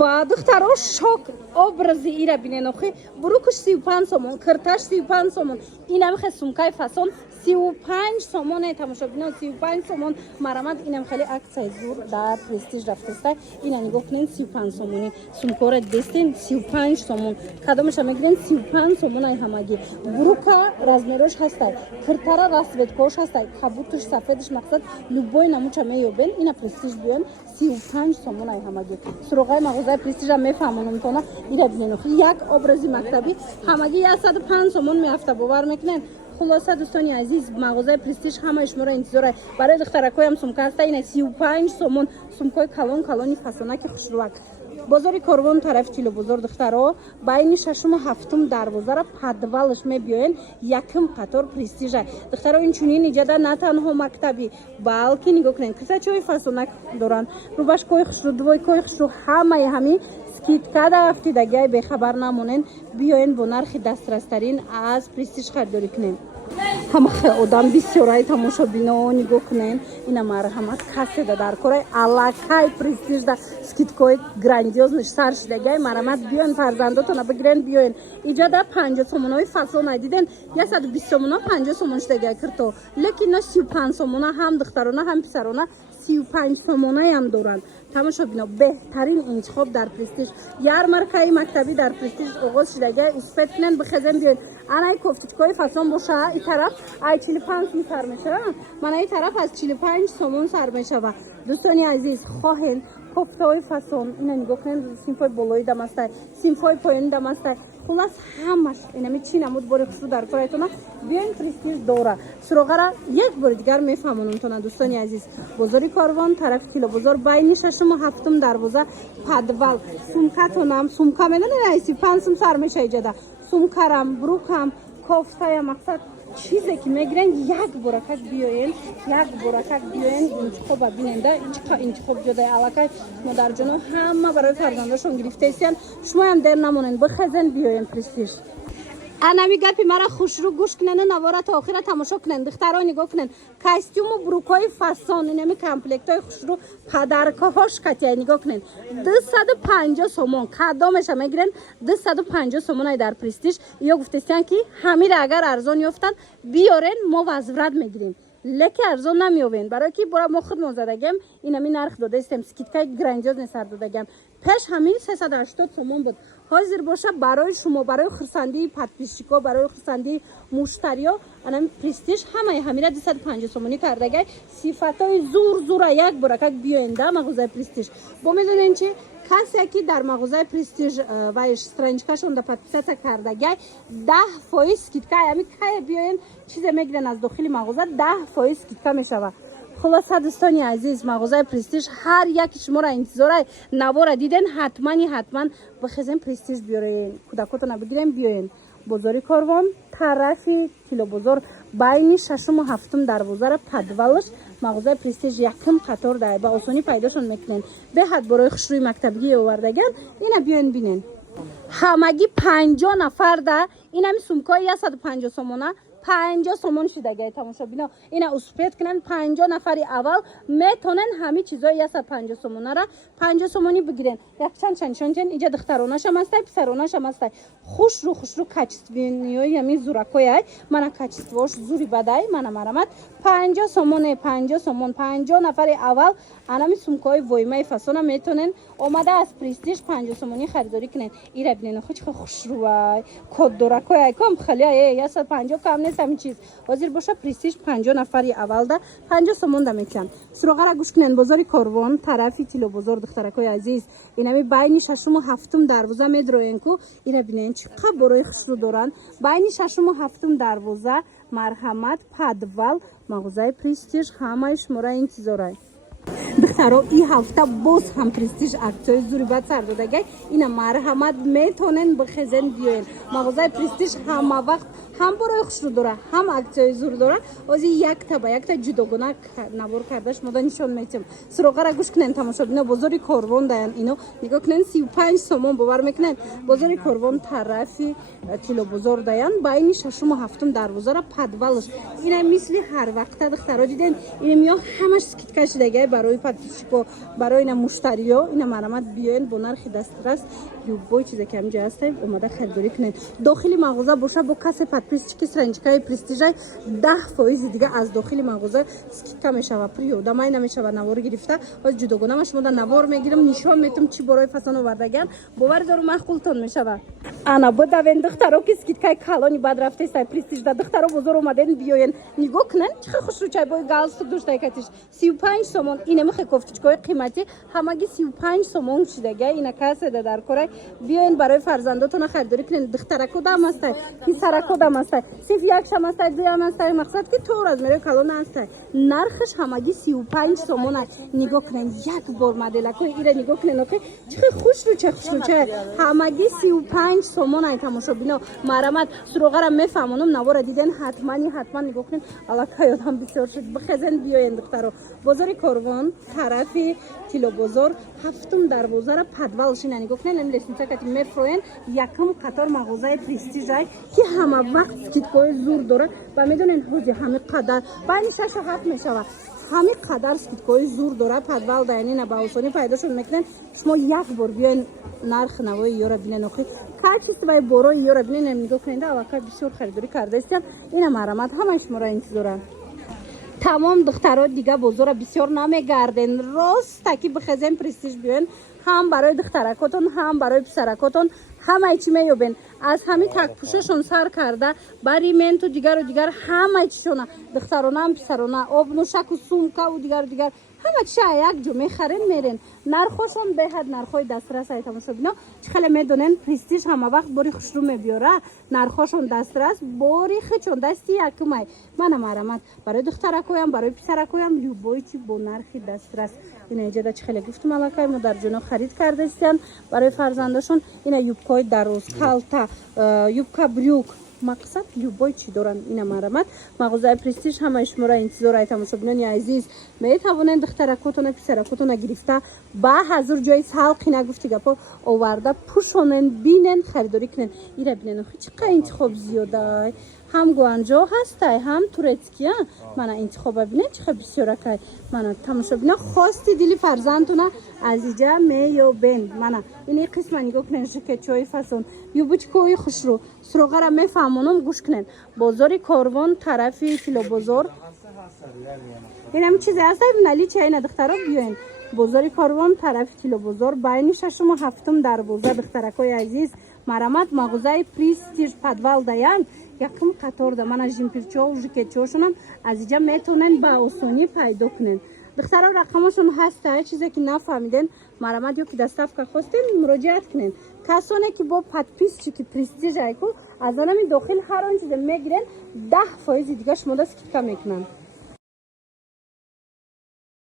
و دخترها شاک образи ира бинен охи бурукуш 35 сомон кирташ 35 сомон инам хе сумкай фасон 35 сомон е тамошо бино 35 сомон марамат инам хели акция зур дар престиж рафтаста ина нигоҳ кунен 35 сомони сумкора дестен 35 сомон кадомаша мегирен 35 сомон ай ҳамаги бурука размерош ҳастай киртара расветкош ҳастай кабутуш сафедиш мақсад любой намуча меёбен ина престиж биён 35 сомон ай ҳамаги суроғаи мағозаи престижа мефаҳмонам тона ира бинен як образи мактаби ҳамаги 105 сомон меафта бовар мекунен хулоса дӯстони азиз мағозаи престиж ҳамаи шуморо интизорай барои духтаракоям сумка ҳаста ина 35 сомон сумкои калон калони фасонаки хушрувак бозори корвон тарафи тилобозор духтаро байни 6-ум 7-ум дарвозара падвалш мебиёен якм қатор престижа духтаро инчунин иҷада на танҳо мактаби балки нигоҳ кунед кисачои фасонак доранд рубашкои хушру двойкои хушру ҳамаи ҳамин скидка да ҳафтидагиай бехабар намонен биёен бо нархи дастрастарин аз престиж харидорӣ кунем ҳамахе одам бисёрай тамошобино нигоҳ кунен ина марҳамат каседа дар кораи аллакай престижда скидкои грандиознаш саршидагиай марҳамат биёен фарзандотона бигирен биёен иҷада 50 сомонои фасона диден 120 сомона 50 сомон шидагиай кирто лекин на 35 сомона ҳам духтарона ҳам писарона 35 сомонаям доранд тамошобино беҳтарин интихоб дар престиж ярмаркаи мактаби дар престиж оғоз шидагиай успед кунен бихезен биёен анай кофтичкои фасон боша и тараф ай 45 сом сар мешава мана и тараф аз 45 сомон сар мешава дӯстони азиз хоҳен кофтаҳои фасон ина нигоҳ кунен синфои болои дамастай синфои поёни дамастай хулас ҳамаш инами чӣ намуд бори хусу дар корайтона биёин престиж дора суроғара як бори дигар мефаҳмонамтона дӯстони азиз бозори корвон тарафи тилобозор байни 6-ум 7-ум дарвоза падвал сумкатонам сумка медонед 35 сом сар меша иҷада сумкарам брукам кофтаям мақсад чизе ки мегирен як боракак биёен интихоба биненда интихоб ҷодаи аллакай модарҷоно ҳама барои фарзандашон гирифтаистиян шумоям дер намонен бихезен биёен престиж анами гапи мара хушрӯ гӯш кунену навора то охира тамошо кунен духтаро нигоҳ кунен костюму брукои фасон инами комплектои хушрӯ падаркаҳош катияй нигоҳ кунен 250 сомон кадомеша мегирен 250 сомонай дар престиж ё гуфтестиян ки ҳамира агар арзон ёфтанд биёрен мо возврат мегирем леки арзон намёбен барое ки бора мо худмон задагем инами нарх додаистем скидкаи грандиозне сар додагем пеш ҳамин 380 сомон буд ҳозир боша барои шумо барои хурсандии подписчико барои хурсандии муштариё анами престиж ҳамаи ҳамира 250 сомонӣ кардагай сифатҳои зура як боракак биёенда мағозаи престиж бо медонен чи касе ки дар мағозаи престиж вайш страничкашонда подписатсия кардагай 10% скидка ами кае биёен чизе мегирен аз дохили мағоза 10% скидка мешава хулоса дӯстони азиз мағозаи престиж ҳар яки шуморо интизорай навора диден ҳатман бихезен престиж биёрен кӯдакотона бигирен биёен бозори корвон тарафи тилобозор байни 6-ум 7-ум дарвозара падвалш мағозаи престиж якм қатор дай ба осонӣ пайдошон мекунен беҳад борои хушрӯи мактабигӣ овардаган ина биёен бинен ҳамаги 50 нафар да инами сумкои 150 сомона 50 сомон шидагай тамошобино ина успед кунен 50 нафари аввал метонен ҳами чизои 150 сомонара 50 сомонӣ бигирен якчанд чанчончен иҷа духтаронашам ҳастай писаронашам ҳастай хушрӯ качествиёи ҳами зуракояй мана качествош зури бадай мана марамат 50 сомоне 50 сомон 50 нафари аввал анами сумкаҳои воимаи фасона метонен омада аз престиж 50 сомонӣ харидорӣ кунен ира бинен хоч хушрӯай коддоракояй ком халия 150 кам нест ҳамин чиз ҳозир боша престиж 50 нафари аввалда 50 сомон да мекунанд суроғара гӯш кунен бозори корвон тарафи тилобозор духтаракои азиз инами байни 6-ум 7-ум дарвоза медроен ку ира бинен чӣ қадр борои хушрӯ доранд байни 6-ум 7-ум дарвоза марҳамат падвал мағозаи престиж ҳамаи шуморо интизорай духтаро и ҳафта боз ҳам престиж аксияи зури бад сар додагай ина марҳамат метонен бихезен биёен мағозаи престиж ҳама вақт هم برای خوشرو داره هم اکسای زور داره از یک تا به یک تا جداگانه نوار کردش مدا نشان میتیم سراغ را گوش کنین تماشا ببینید بازار کاروان داین اینو نگاه کنین 35 سومون باور میکنین بازار کاروان طرفی کیلو بازار داین بین ششم و هفتم دروازه را پدوالش اینا مثل هر وقت دخترا دیدن این میاد همش سکیت کشیدگی برای پاتیشکو برای اینا مشتریا اینا مرامت بیاین با نرخ دسترس یوبای چیزی که همینجا هست اومده خریداری کنین داخل مغازه باشه با کسی پاتیش که سرنجکای پرستیژ 10% دیگه از داخل مغازه سکیت میشه و پریودا ما نمیشه و نوار گرفته از جداگانه مش مدا نوار میگیرم نشون میتم چی برای فسان آوردگان باور دارم معقولتون میشه انا بودا وین دخترا که سکیت کای کالونی بعد رفته است پرستیژ دخترا بزرگ اومدن بیاین نگاه کنن چه خوش رو چای با گالستوک داشته کاتش 35 سومون اینه مخه کوفتچکای قیمتی همگی 35 سومون شدگی اینا کاسه در کره بیاین برای فرزنداتون خریداری کنین دخترا کدام است پسرا کدام است صرف یک شم است دوام است مقصد که تو از میره کالون است نرخش همگی 35 سومون نگاه کنین یک بار مدل کو اینا نگاه کنین چه خوش رو چه همگی 35 سومون تماشا بینو مرامت سروغه را میفهمونم نوار دیدن حتما نگاه کنین الکای آدم بسیار شد بخزن بیاین دخترو بازار کاروان طرفی کیلو بازار هفتم دروازه را پدوالش نگاه کنین این لسنیتا که میفروین یکم قطار مغازه پرستیژ که همه وقت سکیت‌های زور داره و میدونین روزی همه قدر بین 6 و 7 میشه همه قدر سکیت‌های زور داره پدوال داینی نه با آسانی پیداشون میکنن شما یک بار بیاین نرخ نوای یورا بینن اخی کارچیست وای برو یورا بینن نگاه کنین علاقه بسیار خریداری کرده استن اینا مرامت همه شما را انتظارن تمام دخترها دیگه بازار بسیار نمیگردن راست کی بخزن پرستیژ بیاین هم برای دخترکاتون هم برای پسرکاتون همه چی میوبین از همین تک پوششون سر کرده برای من تو دیگر همه چیشون دخترانه هم پسرانه آب نوشک و سومکه و دیگر همه چی یک جو میخرین میرین نرخشون به حد نرخای دسترس های تماشا بینا چخیلی میدونن پرستیژ همه وقت باری خوش رو میبیاره نرخشون دسترس باری خچون دستی یکمای من مرامت برای دخترکویم برای پسرکویم یوبای چی با نرخی دسترس اینا ایجاده چخیلی گفتم علاقه مادر جونا خرید کرده استن برای فرزندشون اینا یوبکای دروز کالتا یوبکا بریوک مقصد یوبای چی دارن اینا مرامت مغازه پرستیژ همه شما را انتظار های تماشا بینانی عزیز میتوانند دخترکاتون پسرکاتون گرفته با حضور جای سالقی نگفتی گپا آورده پوشونن بینن خریداری کنن اینا بینن چقدر انتخاب زیاده هم گوانجو هسته هم تورتسکی من انتخاب ببینم چقدر بسیار که من تماشا بینم خواستی دلی فرزندتونه از اینجا میوبین من این قسم نگاه کنن که چای فسون یو بچکوی خوش رو سراغه را میفهمونم گوش کنن بازار کاروان طرفی کیلو بازار این هم چیزی هسته نلی چای ندخترا بیاین بازار کاروان طرف کیلو بازار بین ششم و هفتم دروازه دخترکای عزیز مرامت مغازه پرستیژ پدوال داین یکم قطار ده من از جیمپیرچا و ژکتچاشونم از اینجا میتونن با آسانی پیدا کنن دخترها رقمشون هسته چیزی که نفهمیدن مرامت یا که دستاف که خواستین مراجعت کنین کسانی که با پادپیس چی که پرستیژ ایکو از آنمی داخل هر آن چیز میگیرن 10% دیگه شما دست که میکنن